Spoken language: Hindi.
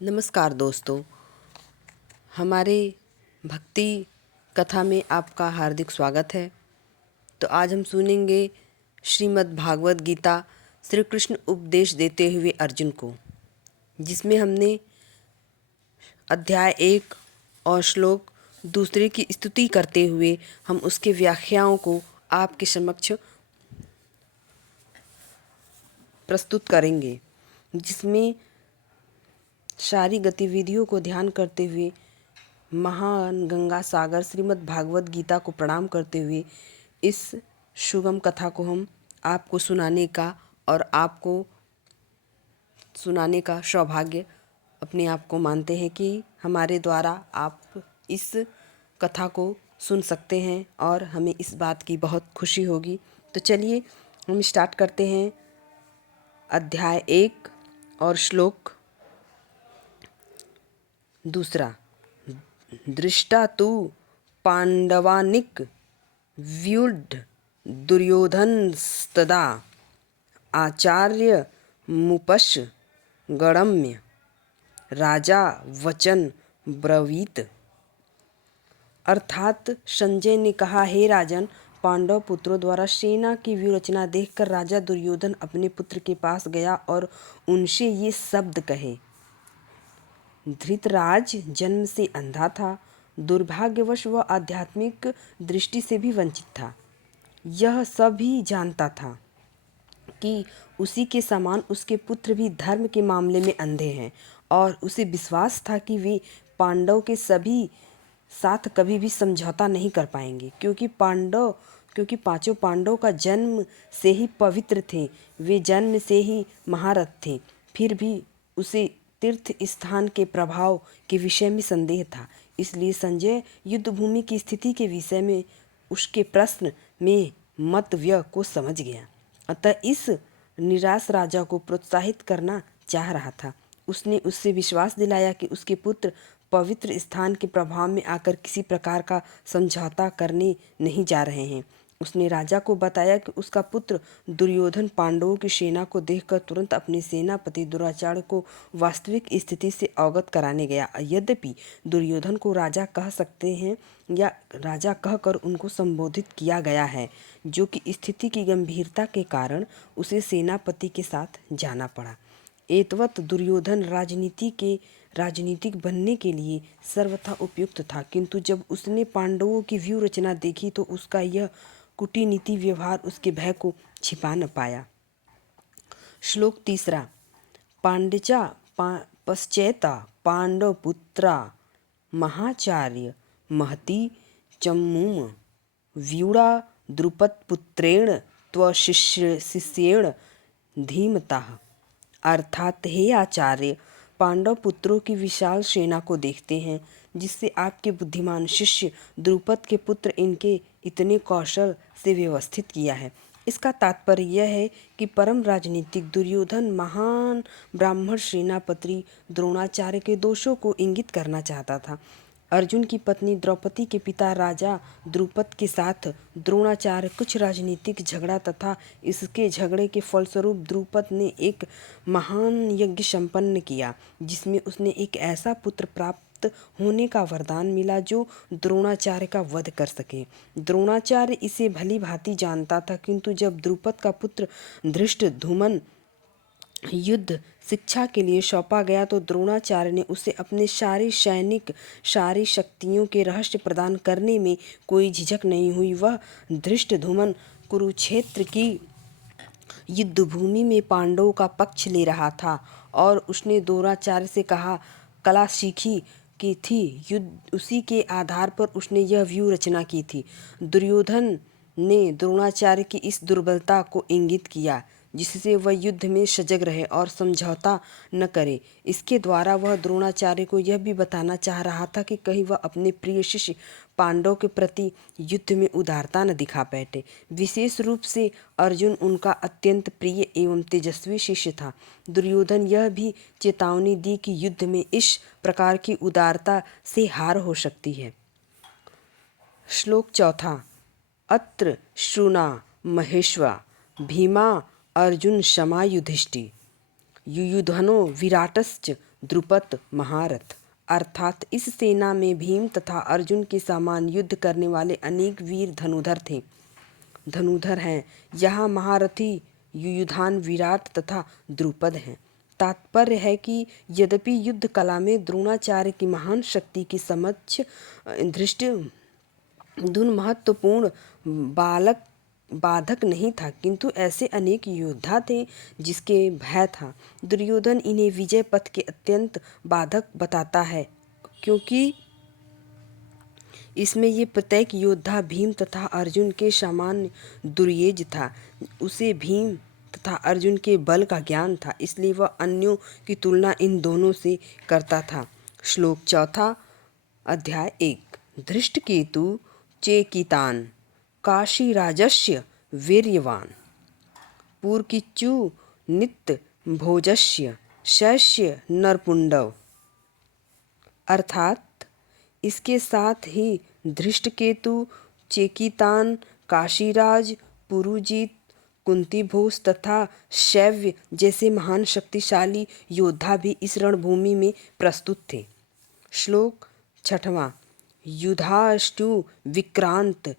नमस्कार दोस्तों, हमारे भक्ति कथा में आपका हार्दिक स्वागत है। तो आज हम सुनेंगे श्रीमद् भागवत गीता श्री कृष्ण उपदेश देते हुए अर्जुन को, जिसमें हमने अध्याय 1 और श्लोक 2 की स्तुति करते हुए हम उसके व्याख्याओं को आपके समक्ष प्रस्तुत करेंगे, जिसमें सारी गतिविधियों को ध्यान करते हुए महान गंगा सागर श्रीमद् भागवत गीता को प्रणाम करते हुए इस सुगम कथा को हम आपको सुनाने का और आपको सुनाने का सौभाग्य अपने आप को मानते हैं कि हमारे द्वारा आप इस कथा को सुन सकते हैं और हमें इस बात की बहुत खुशी होगी। तो चलिए हम स्टार्ट करते हैं अध्याय 1 और श्लोक 2। दृष्टा तु पांडवानिक व्युढ दुर्योधनस्तदा आचार्य मुपश गणम्य राजा वचन ब्रवीत। अर्थात संजय ने कहा, हे राजन, पांडव पुत्रों द्वारा सेना की व्यूहरचना देखकर राजा दुर्योधन अपने पुत्र के पास गया और उनसे ये शब्द कहे। धृतराज जन्म से अंधा था, दुर्भाग्यवश वह आध्यात्मिक दृष्टि से भी वंचित था। यह सभी जानता था कि उसी के समान उसके पुत्र भी धर्म के मामले में अंधे हैं, और उसे विश्वास था कि वे पांडव के सभी साथ कभी भी समझौता नहीं कर पाएंगे, क्योंकि पांचों पांडव का जन्म से ही पवित्र थे, वे जन्म से ही महारथ थे। फिर भी उसे तीर्थ स्थान के प्रभाव के विषय में संदेह था, इसलिए संजय युद्ध भूमि की स्थिति के विषय में उसके प्रश्न में मतव्यय को समझ गया। अतः इस निराश राजा को प्रोत्साहित करना चाह रहा था। उसने उससे विश्वास दिलाया कि उसके पुत्र पवित्र स्थान के प्रभाव में आकर किसी प्रकार का समझौता करने नहीं जा रहे हैं। उसने राजा को बताया कि उसका पुत्र दुर्योधन पांडवों की सेना को देखकर तुरंत अपने सेनापति दुराचार्य को वास्तविक स्थिति से अवगत कराने गया। यद्यपि दुर्योधन को राजा कह सकते हैं या राजा कहकर उनको संबोधित किया गया है, जो कि स्थिति की गंभीरता के कारण उसे सेनापति के साथ जाना पड़ा। एतवत् दुर्योधन राजनीतिक बनने के लिए सर्वथा उपयुक्त था, किंतु जब उसने पांडवों की व्यूह रचना देखी तो उसका यह कूटनीति व्यवहार उसके भय को छिपा न पाया। श्लोक 3। पांडचा पश्चैता पांडवपुत्रा महाचार्य महती चमूम व्यूढ़ा द्रुपदपुत्रेण त्वशिष्येण धीमतः। अर्थात, हे आचार्य, पांडव पुत्रों की विशाल सेना को देखते हैं, जिससे आपके बुद्धिमान शिष्य द्रुपद के पुत्र इनके इतने कौशल से व्यवस्थित किया है। इसका तात्पर्य यह है कि परम राजनीतिक दुर्योधन महान ब्राह्मण सेनापति द्रोणाचार्य के दोषों को इंगित करना चाहता था। अर्जुन की पत्नी द्रौपदी के पिता राजा द्रुपद के साथ द्रोणाचार्य कुछ राजनीतिक झगड़ा तथा इसके झगड़े के फलस्वरूप द्रुपद ने एक महान यज्ञ संपन्न किया, जिसमें उसने एक ऐसा पुत्र प्राप्त होने का वरदान मिला जो द्रोणाचार्य का वध कर सके। द्रोणाचार्य इसे भली भांति जानता था, किंतु जब द्रुपद का पुत्र धृष्टद्युम्न युद्ध शिक्षा के लिए सौंपा गया तो द्रोणाचार्य ने उसे अपने सारी शक्तियों के रहस्य प्रदान करने में कोई झिझक नहीं हुई। वह धृष्टद्युम्न कुरुक्षेत्र की युद्धभूमि में पांडवों का पक्ष ले रहा था और उसने द्रोणाचार्य से कला सीखी की थी। युद्ध उसी के आधार पर उसने यह व्यूह रचना की थी। दुर्योधन ने द्रोणाचार्य की इस दुर्बलता को इंगित किया, जिससे वह युद्ध में सजग रहे और समझौता न करे। इसके द्वारा वह द्रोणाचार्य को यह भी बताना चाह रहा था कि कहीं वह अपने प्रिय शिष्य पांडव के प्रति युद्ध में उदारता न दिखा बैठे। विशेष रूप से अर्जुन उनका अत्यंत प्रिय एवं तेजस्वी शिष्य था। दुर्योधन यह भी चेतावनी दी कि युद्ध में इस प्रकार की उदारता से हार हो सकती है। श्लोक 4। अत्र शृणु महेश्वा भीमा अर्जुन शमा युधिष्ठि युयुधनो विराटश्च द्रुपद महारथ, अर्थात इस सेना में भीम तथा अर्जुन के समान युद्ध करने वाले अनेक वीर धनुधर हैं। यहाँ महारथी युयुधान, विराट तथा द्रुपद हैं। तात्पर्य है कि यद्यपि युद्ध कला में द्रोणाचार्य की महान शक्ति के समक्ष धृष्टद्युम्न महत्वपूर्ण बाधक नहीं था, किंतु ऐसे अनेक योद्धा थे जिसके भय था। दुर्योधन इन्हें विजय पथ के अत्यंत बाधक बताता है, क्योंकि इसमें ये प्रत्येक योद्धा भीम तथा अर्जुन के समान दुर्जेय था। उसे भीम तथा अर्जुन के बल का ज्ञान था, इसलिए वह अन्यों की तुलना इन दोनों से करता था। श्लोक 4 अध्याय 1। धृष्टकेतु चेकितान काशीराजस्य वीर्यवान पूर्किच्चु नित्य भोजस्य शैष्य नरपुंडव। अर्थात इसके साथ ही धृष्टकेतु, चेकितान, काशीराज, पुरुजित, कुंतीभोज तथा शैव्य जैसे महान शक्तिशाली योद्धा भी इस रणभूमि में प्रस्तुत थे। श्लोक 6 युधाष्टु विक्रांत